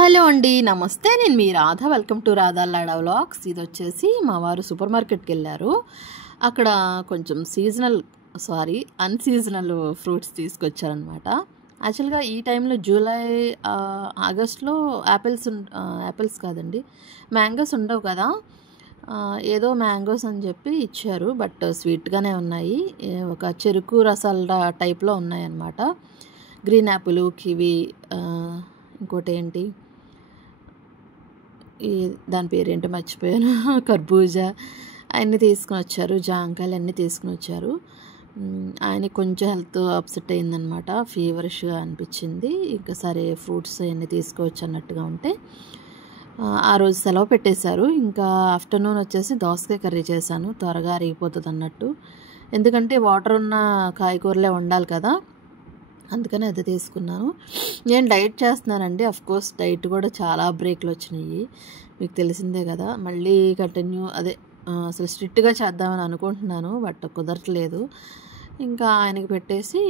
Hello అండి, నమస్తే. నేను మీ Radha. Welcome to Radha Lada vlogs. ఇది వచ్చేసి మా వారు సూపర్ మార్కెట్కి వెళ్ళారు. అక్కడ కొంచెం అన్సీజనల్ ఫ్రూట్స్ తీసుకొచ్చారనమాట. యాక్చువల్గా ఈ టైంలో జూలై ఆగస్ట్లో యాపిల్స్ కాదండి, మ్యాంగోస్ ఉండవు కదా. ఏదో మ్యాంగోస్ అని చెప్పి ఇచ్చారు, బట్ స్వీట్గానే ఉన్నాయి. ఒక చెరుకు రసాల టైప్లో ఉన్నాయన్నమాట. గ్రీన్ యాపిల్, కివి, ఇంకోటి ఏంటి, దాని పేరేంటో మర్చిపోయాను, కర్బూజా అవన్నీ తీసుకుని వచ్చారు. జాంకాయలు అన్నీ తీసుకుని వచ్చారు. ఆయనకి కొంచెం హెల్త్ అప్సెట్ అయిందనమాట, ఫీవరిష్గా అనిపించింది. ఇంకా సరే ఫ్రూట్స్ అవన్నీ తీసుకోవచ్చు అన్నట్టుగా ఉంటే ఆ రోజు సెలవు పెట్టేశారు. ఇంకా ఆఫ్టర్నూన్ వచ్చేసి దోసకాయ కర్రీ చేశాను, త్వరగా అరిగిపోతుంది అన్నట్టు. ఎందుకంటే వాటర్ ఉన్న కాయగూరలే ఉండాలి కదా, అందుకని అది తీసుకున్నాను. నేను డైట్ చేస్తున్నానండి. అఫ్కోర్స్ డైట్ కూడా చాలా బ్రేక్లు వచ్చినాయి, మీకు తెలిసిందే కదా. మళ్ళీ కంటిన్యూ అసలు స్ట్రిక్ట్గా చేద్దామని అనుకుంటున్నాను, బట్ కుదరట్లేదు. ఇంకా ఆయనకి పెట్టేసి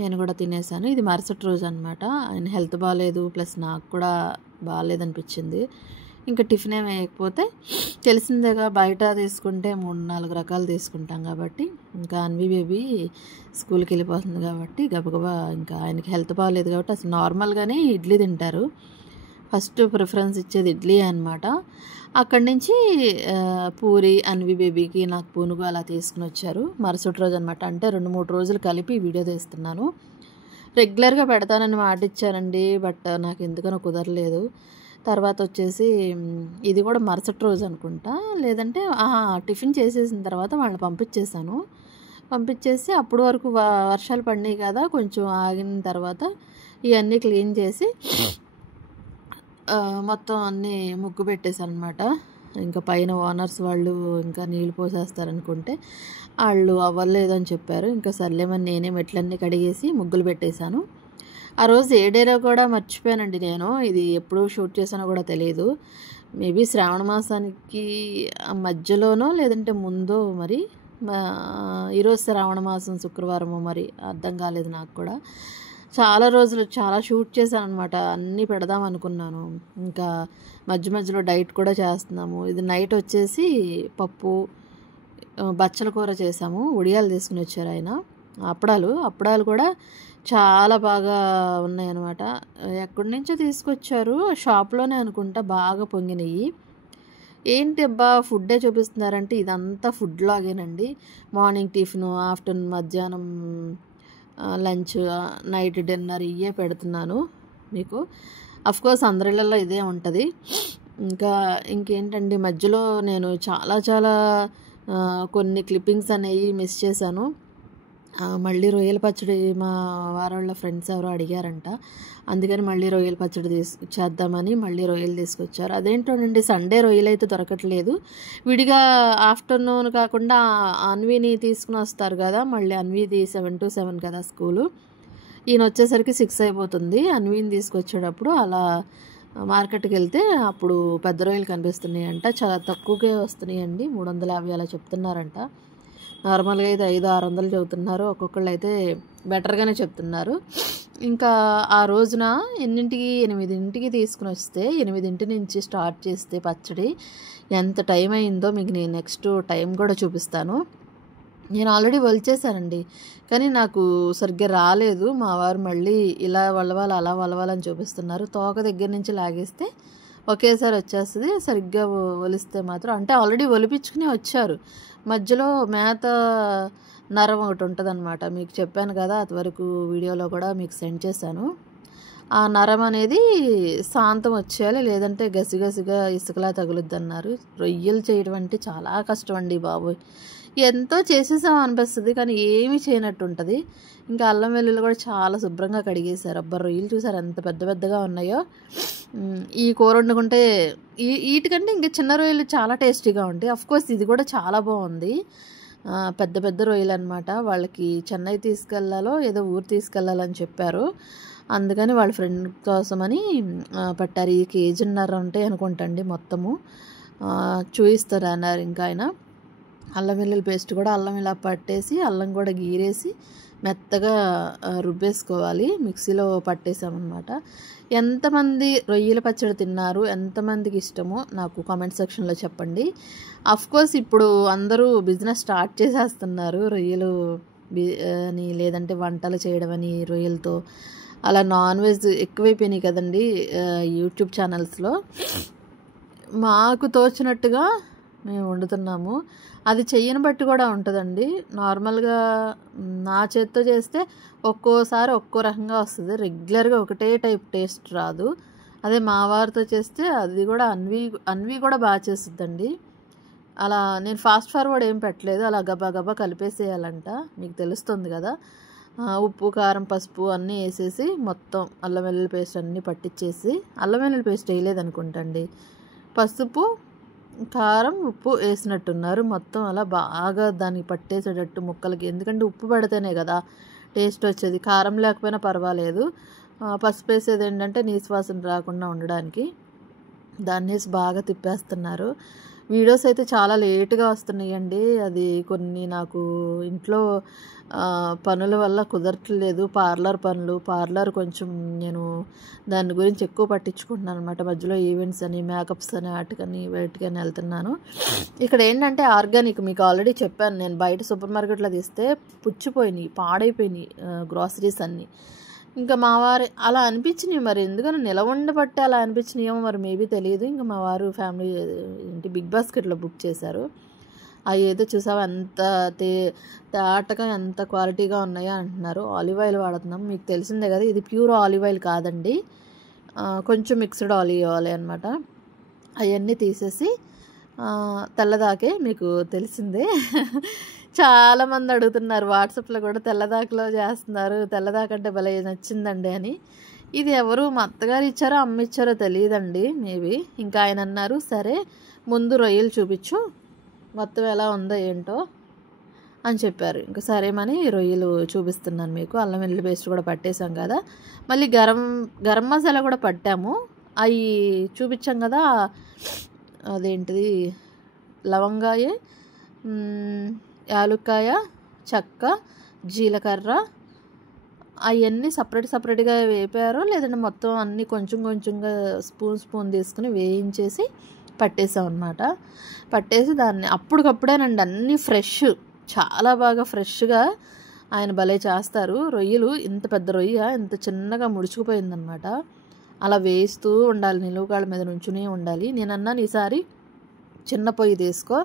నేను కూడా తినేసాను. ఇది మరుసటి రోజు అనమాట. ఆయన హెల్త్ బాగాలేదు, ప్లస్ నాకు కూడా బాగాలేదనిపించింది. ఇంకా టిఫిన్ ఏమి వేయకపోతే తెలిసిందేగా, బయట తీసుకుంటే 3-4 రకాలు తీసుకుంటాం కాబట్టి. ఇంకా అన్వి బేబీ స్కూల్కి వెళ్ళిపోతుంది కాబట్టి గబగబా, ఇంకా ఆయనకి హెల్త్ బాగాలేదు కాబట్టి అసలు నార్మల్గానే ఇడ్లీ తింటారు. ఫస్ట్ ప్రిఫరెన్స్ ఇచ్చేది ఇడ్లీ అనమాట. అక్కడి నుంచి పూరి అన్వి బేబీకి, నాకు పునుగు అలా తీసుకుని వచ్చారు మరుసటి రోజు అనమాట. అంటే 2-3 రోజులు కలిపి వీడియో తీస్తున్నాను. రెగ్యులర్గా పెడతానని మాట ఇచ్చానండి, బట్ నాకు ఎందుకనో కుదరలేదు. తర్వాత వచ్చేసి ఇది కూడా మరుసటి రోజు అనుకుంటా, లేదంటే టిఫిన్ చేసేసిన తర్వాత వాళ్ళని పంపించేసి అప్పుడు వరకు వర్షాలు పడినాయి కదా, కొంచెం ఆగిన తర్వాత ఇవన్నీ క్లీన్ చేసి మొత్తం అన్నీ ముగ్గు పెట్టేశాను అనమాట. ఇంకా పైన ఓనర్స్ వాళ్ళు ఇంకా నీళ్ళు పోసేస్తారనుకుంటే వాళ్ళు అవ్వలేదని చెప్పారు. ఇంకా సర్లేమని నేనే మెట్లన్నీ కడిగేసి ముగ్గులు పెట్టేశాను. ఆ రోజు ఏ డేలో కూడా మర్చిపోయానండి నేను. ఇది ఎప్పుడు షూట్ చేసానో కూడా తెలియదు. మేబీ శ్రావణ మాసానికి మధ్యలోనో లేదంటే ముందో, మరి ఈరోజు శ్రావణ మాసం శుక్రవారమో, మరి అర్థం కాలేదు నాకు కూడా. చాలా రోజులు చాలా షూట్ చేశాను అనమాట, అన్నీ పెడదాం అనుకున్నాను. ఇంకా మధ్యలో డైట్ కూడా చేస్తున్నాము. ఇది నైట్ వచ్చేసి పప్పు, బచ్చల కూర చేసాము. ఉడియాలు తీసుకుని వచ్చారు ఆయన. అప్పడాలు కూడా చాలా బాగా ఉన్నాయన్నమాట. ఎక్కడి నుంచో తీసుకొచ్చారు, షాప్లోనే అనుకుంటా, బాగా పొంగినాయి. ఏంటి అబ్బా ఫుడ్డే చూపిస్తున్నారంటే ఇదంతా ఫుడ్ లాగేనండి. మార్నింగ్ టిఫిన్, ఆఫ్టర్నూన్, మధ్యాహ్నం లంచ్, నైట్ డిన్నర్ ఇవే పెడుతున్నాను మీకు. అఫ్కోర్స్ అందరిళ్ళల్లో ఇదే ఉంటుంది. ఇంకేంటండి, మధ్యలో నేను చాలా కొన్ని క్లిప్పింగ్స్ అనేవి మిస్ చేశాను. మళ్ళీ రొయ్యల పచ్చడి మా వారోళ్ళ ఫ్రెండ్స్ ఎవరో అడిగారంట, అందుకని మళ్ళీ రొయ్యల పచ్చడి చేద్దామని మళ్ళీ రొయ్యలు తీసుకొచ్చారు. అదేంటోనండి, సండే రొయ్యలు అయితే దొరకట్లేదు. విడిగా ఆఫ్టర్నూన్ కాకుండా అన్విని తీసుకుని వస్తారు కదా, మళ్ళీ అన్విది 7 to 7 కదా స్కూలు. ఈయన వచ్చేసరికి 6 అయిపోతుంది. అన్విని తీసుకొచ్చేటప్పుడు అలా మార్కెట్కి వెళ్తే అప్పుడు పెద్ద రొయ్యలు కనిపిస్తున్నాయంట. చాలా తక్కువగా వస్తున్నాయండి, 350 అలా చెప్తున్నారంట. నార్మల్గా అయితే 500-600 చెబుతున్నారు, ఒక్కొక్కళ్ళు అయితే బెటర్గానే చెప్తున్నారు. ఇంకా ఆ రోజున 8కి తీసుకుని వస్తే 8 నుంచి స్టార్ట్ చేస్తే పచ్చడి ఎంత టైం అయిందో మీకు నేను నెక్స్ట్ టైం కూడా చూపిస్తాను. నేను ఆల్రెడీ వలిచేసానండి, కానీ నాకు సరిగ్గా రాలేదు. మా వారు మళ్ళీ ఇలా వలవాలి అలా వలవాలని చూపిస్తున్నారు. తోక దగ్గర నుంచి లాగేస్తే ఒకేసారి వచ్చేస్తుంది, సరిగ్గా ఒలిస్తే మాత్రం. అంటే ఆల్రెడీ ఒలిపించుకుని వచ్చారు, మధ్యలో మేత నరం ఒకటి ఉంటుంది అనమాట. మీకు చెప్పాను కదా, అంతవరకు వీడియోలో కూడా మీకు సెండ్ చేశాను. ఆ నరం అనేది శాంతం వచ్చేయాలి, లేదంటే గసిగసిగా ఇసుకలా తగులుద్ది అన్నారు. రొయ్యలు చేయడం అంటే చాలా కష్టం అండి బాబోయ్. ఎంతో చేసేసాం అనిపిస్తుంది, కానీ ఏమీ చేయనట్టు ఉంటుంది. ఇంకా అల్లం వెల్లుల్లి కూడా చాలా శుభ్రంగా కడిగేశారు. అబ్బా రొయ్యలు చూసారు ఎంత పెద్దగా ఉన్నాయో. ఈ కూర వండుకుంటే వీటికంటే ఇంకా చిన్న రొయ్యలు చాలా టేస్టీగా ఉంటాయి. అఫ్కోర్స్ ఇది కూడా చాలా బాగుంది. పెద్ద రొయ్యలు అనమాట. వాళ్ళకి చెన్నై తీసుకెళ్లాలో ఏదో ఊరు తీసుకెళ్ళాలని చెప్పారు, అందుకని వాళ్ళ ఫ్రెండ్ కోసమని పట్టారు. ఈ 1.5 kg ఉంటాయి అనుకుంటండి మొత్తము. చూయిస్తారు అన్నారు ఇంకా ఆయన. అల్లం వెల్లుల్లి పేస్ట్ కూడా అల్లం ఇలా పట్టేసి అల్లం కూడా గీరేసి మెత్తగా రుబ్బేసుకోవాలి. మిక్సీలో పట్టేసామన్నమాట. ఎంతమంది రొయ్యల పచ్చడి తిన్నారు, ఎంతమందికి ఇష్టమో నాకు కామెంట్ సెక్షన్లో చెప్పండి. అఫ్కోర్స్ ఇప్పుడు అందరూ బిజినెస్ స్టార్ట్ చేసేస్తున్నారు రొయ్యలు అని, లేదంటే వంటలు చేయడం అని రొయ్యలతో. అలా నాన్ వెజ్ ఎక్కువైపోయినాయి కదండి యూట్యూబ్ ఛానల్స్లో. మాకు తోచినట్టుగా మేము వండుతున్నాము. అది చెయ్యని బట్టి కూడా ఉంటుందండి. నార్మల్గా నా చేత్తో చేస్తే ఒక్కోసారి ఒక్కో రకంగా వస్తుంది, రెగ్యులర్గా ఒకటే టైప్ టేస్ట్ రాదు. అదే మా వారితో చేస్తే అది కూడా అన్వి కూడా బాగా చేస్తుందండి. అలా నేను ఫాస్ట్ ఫార్వర్డ్ ఏం పెట్టలేదు, అలా గబా గబా కలిపేసేయాలంట. మీకు తెలుస్తుంది కదా, ఉప్పు కారం పసుపు అన్నీ వేసేసి మొత్తం అల్లం వెల్లుల్లి పేస్ట్ అన్నీ పట్టించేసి, అల్లం వెల్లుల్లి పేస్ట్ వేయలేదు అనుకుంటండి, పసుపు కారం ఉప్పు వేసినట్టున్నారు. మొత్తం అలా బాగా దానికి పట్టేసేటట్టు ముక్కలకి, ఎందుకంటే ఉప్పు పడితేనే కదా టేస్ట్ వచ్చేది. కారం లేకపోయినా పర్వాలేదు, పసుపు వేసేది ఏంటంటే నీసు వాసన రాకుండా ఉండడానికి. దాన్ని వేసి బాగా తిప్పేస్తున్నారు. వీడియోస్ అయితే చాలా లేట్గా వస్తున్నాయండి. అది కొన్ని నాకు ఇంట్లో పనుల వల్ల కుదరట్లేదు. పార్లర్ కొంచెం నేను దాని గురించి ఎక్కువ పట్టించుకుంటున్నాను అనమాట. మధ్యలో ఈవెంట్స్ అని మేకప్స్ అని వాటికని వేటికని వెళ్తున్నాను. ఇక్కడ ఏంటంటే ఆర్గానిక్, మీకు ఆల్రెడీ చెప్పాను నేను, బయట సూపర్ మార్కెట్లో తీస్తే పుచ్చిపోయినాయి, పాడైపోయినాయి గ్రాసరీస్ అన్నీ. ఇంకా మా వారు అలా అనిపించినాయి, మరి ఎందుకని నిలవండబట్టి అలా అనిపించినాయేమో మరి, మేబీ తెలియదు. ఇంకా మా వారు ఫ్యామిలీ ఏంటి బిగ్ బాస్కెట్లో బుక్ చేశారు. అవి ఏదో చూసావా ఎంత తేటగా ఎంత క్వాలిటీగా ఉన్నాయో అంటున్నారు. ఆలివ్ ఆయిల్ వాడుతున్నాం, మీకు తెలిసిందే కదా, ఇది ప్యూర్ ఆలివ్ ఆయిల్ కాదండి, కొంచెం మిక్స్డ్ ఆలివ్ ఆయిల్ అనమాట. అవన్నీ తీసేసి తెల్లదాకే, మీకు తెలిసిందే చాలామంది అడుగుతున్నారు వాట్సాప్లో కూడా, తెల్లదాకలో చేస్తున్నారు, తెల్లదాకంటే భలే నచ్చిందండి అని. ఇది ఎవరు మా అత్తగారు ఇచ్చారో అమ్మ ఇచ్చారో తెలియదండి మేబీ. ఇంకా ఆయన అన్నారు సరే ముందు రొయ్యలు చూపించు మొత్తం ఎలా ఉందో ఏంటో అని చెప్పారు. ఇంకా సరేమని రొయ్యలు చూపిస్తున్నాను మీకు. అల్లం వెల్లుల్లి పేస్ట్ కూడా పట్టేసాం కదా, మళ్ళీ గరం మసాలా కూడా పట్టాము. అవి చూపించాం కదా, అదేంటిది లవంగాయ, యాలుక్కాయ, చెక్క, జీలకర్ర అవన్నీ సపరేట్గా వేపారు, లేదంటే మొత్తం అన్నీ కొంచెం కొంచెంగా స్పూన్ తీసుకుని వేయించేసి పట్టేసాం అనమాట. పట్టేసి దాన్ని అప్పటికప్పుడేనండి అన్నీ ఫ్రెష్, చాలా బాగా ఫ్రెష్గా ఆయన భలే చేస్తారు. రొయ్యలు ఇంత పెద్ద రొయ్య ఇంత చిన్నగా ముడుచుకుపోయిందనమాట. అలా వేస్తూ ఉండాలి, నిలువుకాళ్ళ మీద నుంచునే ఉండాలి. నేను అన్నాను ఈసారి చిన్న పొయ్యి తీసుకో,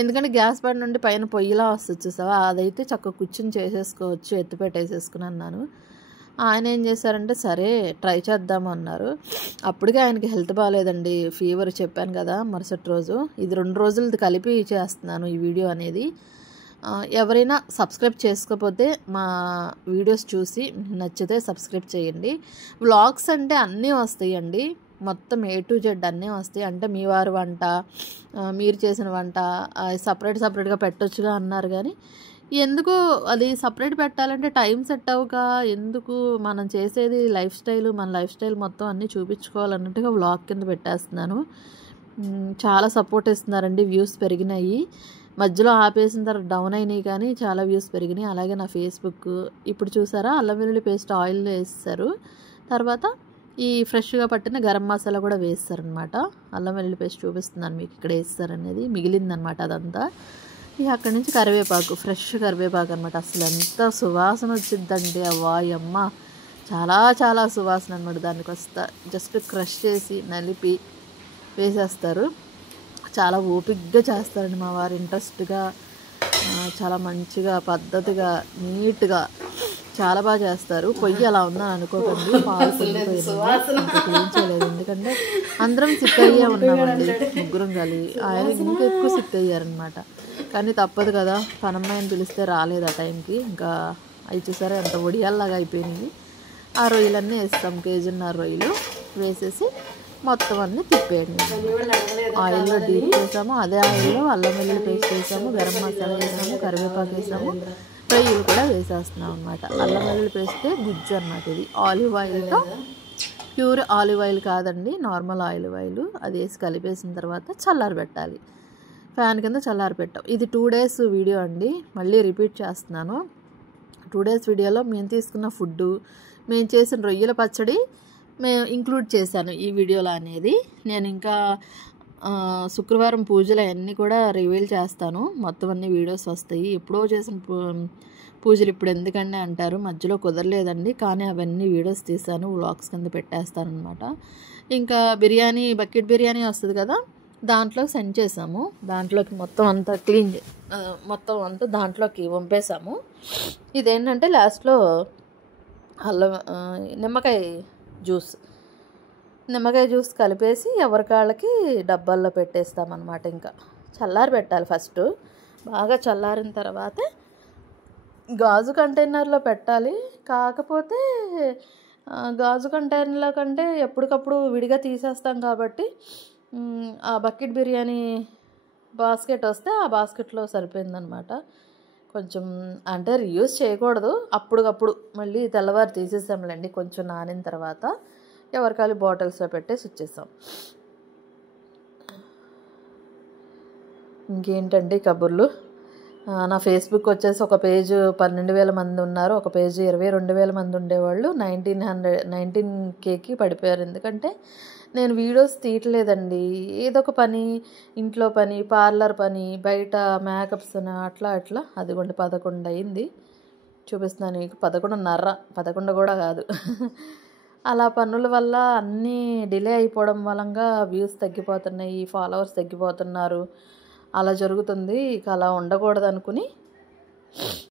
ఎందుకంటే గ్యాస్ బండ్ నుండి పైన పొయ్యిలా వస్తుంది చూసావా, అదైతే చక్కగా కూర్చుని చేసేసుకోవచ్చు, ఎత్తి పెట్టేసేసుకుని అన్నాను. ఆయన ఏం చేశారంటే సరే ట్రై చేద్దాము అన్నారు. అప్పటికే ఆయనకి హెల్త్ బాగాలేదండి, ఫీవర్ చెప్పాను కదా మరుసటి రోజు. ఇది 2 రోజులది కలిపి చేస్తున్నాను ఈ వీడియో అనేది. ఎవరైనా సబ్స్క్రైబ్ చేసుకోకపోతే మా వీడియోస్ చూసి నచ్చితే సబ్స్క్రైబ్ చేయండి. వ్లాగ్స్ అంటే అన్నీ వస్తాయండి, మొత్తం A to Z అన్నీ వస్తాయి. అంటే మీ వారి వంట, మీరు చేసిన వంట సపరేట్గా పెట్టొచ్చుగా అన్నారు, కానీ ఎందుకు అది సపరేట్ పెట్టాలంటే టైం సెట్ అవ్వక, ఎందుకు మనం చేసేది మన లైఫ్ స్టైల్ మొత్తం అన్నీ చూపించుకోవాలన్నట్టుగా వ్లాగ్ కింద పెట్టేస్తున్నాను. చాలా సపోర్ట్ ఇస్తున్నారండి, వ్యూస్ పెరిగినాయి. మధ్యలో ఆపేసిన తర్వాత డౌన్ అయినాయి, కానీ చాలా వ్యూస్ పెరిగినాయి. అలాగే నా ఫేస్బుక్ ఇప్పుడు చూసారా, అల్లం వెల్లుల్లి పేస్ట్ ఆయిల్ వేస్తారు, తర్వాత ఈ ఫ్రెష్గా పట్టిన గరం మసాలా కూడా వేస్తారనమాట. అల్లం వెల్లుల్లి పేస్ట్ చూపిస్తున్నాను మీకు ఇక్కడ వేస్తారనేది, మిగిలిందనమాట అదంతా. ఇక అక్కడి నుంచి కరివేపాకు, ఫ్రెష్ కరివేపాకు అనమాట. అసలు ఎంత సువాసన వచ్చిందంటే అమ్మ, చాలా సువాసన అనమాట. దానికి వస్తా జస్ట్ క్రష్ చేసి నలిపి వేసేస్తారు. చాలా ఓపికగా చేస్తారండి మా వారు, ఇంట్రెస్ట్గా, చాలా మంచిగా పద్ధతిగా నీట్గా చాలా బాగా చేస్తారు. పొయ్యి అలా ఉందని అనుకోకండి, పాలు క్లీన్ చేయలేదు, ఎందుకంటే అందరం సిక్ అయ్యే ఉన్నామండి, ముగ్గురం కలిగి. ఆయన ఇంకా ఎక్కువ సిక్ అయ్యారనమాట, కానీ తప్పదు కదా, పనమ్మాయిని పిలిస్తే రాలేదు ఆ టైంకి. ఇంకా అవి చూసారా ఎంత ఒడియాల్లాగా అయిపోయినాయి. ఆ రొయ్యలన్నీ వేస్తాం, 1.5 kg రొయ్యలు వేసేసి మొత్తం అన్నీ తిప్పేయండి. ఆయిల్లో డీప్ చేసాము, అదే ఆయిల్లో అల్లం వెల్లుల్లి పేస్ట్ వేసాము, గరం మసాలా వేసాము, కరివేపాకు వేసాము, రొయ్యలు కూడా వేసేస్తున్నాం అనమాట. అల్లం వెల్లుల్లి పేస్ట్ గుజ్జు అనమాట. ఇది ఆలివ్ ఆయిల్తో, ప్యూర్ ఆలివ్ ఆయిల్ కాదండి, నార్మల్ ఆలివ్ ఆయిల్. అది వేసి కలిపేసిన తర్వాత చల్లారబెట్టాలి. ఫ్యాన్ కింద చల్లారిపెట్టాం. ఇది 2 డేస్ వీడియో అండి, మళ్ళీ రిపీట్ చేస్తున్నాను. 2 డేస్ వీడియోలో మేము తీసుకున్న ఫుడ్డు, మేము చేసిన రొయ్యల పచ్చడి మేము ఇంక్లూడ్ చేశాను ఈ వీడియోలో అనేది. నేను ఇంకా శుక్రవారం పూజలు అవన్నీ కూడా రివీల్ చేస్తాను. మొత్తం అన్ని వీడియోస్ వస్తాయి. ఎప్పుడో చేసిన పూజలు ఇప్పుడు ఎందుకండి అంటారు, మధ్యలో కుదరలేదండి, కానీ అవన్నీ వీడియోస్ తీసాను, వ్లాగ్స్ కింద పెట్టేస్తాను అనమాట. ఇంకా బిర్యానీ, బకెట్ బిర్యానీ వస్తుంది కదా, దాంట్లో సెండ్ చేసాము. దాంట్లోకి మొత్తం అంతా మొత్తం అంతా దాంట్లోకి వంపేసాము. ఇదేంటంటే లాస్ట్లో నిమ్మకాయ జ్యూస్ కలిపేసి ఎవరికాళ్ళకి డబ్బాల్లో పెట్టేస్తామన్నమాట. ఇంకా చల్లారి పెట్టాలి ఫస్ట్, బాగా చల్లారిన తర్వాత గాజు కంటైనర్లో పెట్టాలి. కాకపోతే గాజు కంటైనర్లో కంటే ఎప్పటికప్పుడు విడిగా తీసేస్తాం కాబట్టి ఆ బకెట్ బిర్యానీ బాస్కెట్ వస్తే ఆ బాస్కెట్లో సరిపోయిందనమాట. కొంచెం అంటే రీయూజ్ చేయకూడదు, అప్పటికప్పుడు మళ్ళీ తెల్లవారు తీసేసాంలేండి. కొంచెం నానిన తర్వాత ఎవరికాలి బాటిల్స్లో పెట్టేసి వచ్చేసాం. ఇంకేంటండి కబుర్లు. నా ఫేస్బుక్ వచ్చేసి ఒక పేజ్ 12,000 మంది ఉన్నారు, ఒక పేజ్ 22,000 మంది ఉండేవాళ్ళు. 19Kకి పడిపోయారు. ఎందుకంటే నేను వీడియోస్ తీయట్లేదండి, ఏదో ఒక పని, ఇంట్లో పని, పార్లర్ పని, బయట మేకప్స్ అట్లా అదిగోండి 11 అయింది. చూపిస్తున్నాను మీకు, 11:30, 11 కూడా కాదు. అలా పనుల వల్ల అన్నీ డిలే అయిపోవడం వలన వ్యూస్ తగ్గిపోతున్నాయి, ఫాలోవర్స్ తగ్గిపోతున్నారు, అలా జరుగుతుంది. ఇక అలా ఉండకూడదు అనుకుని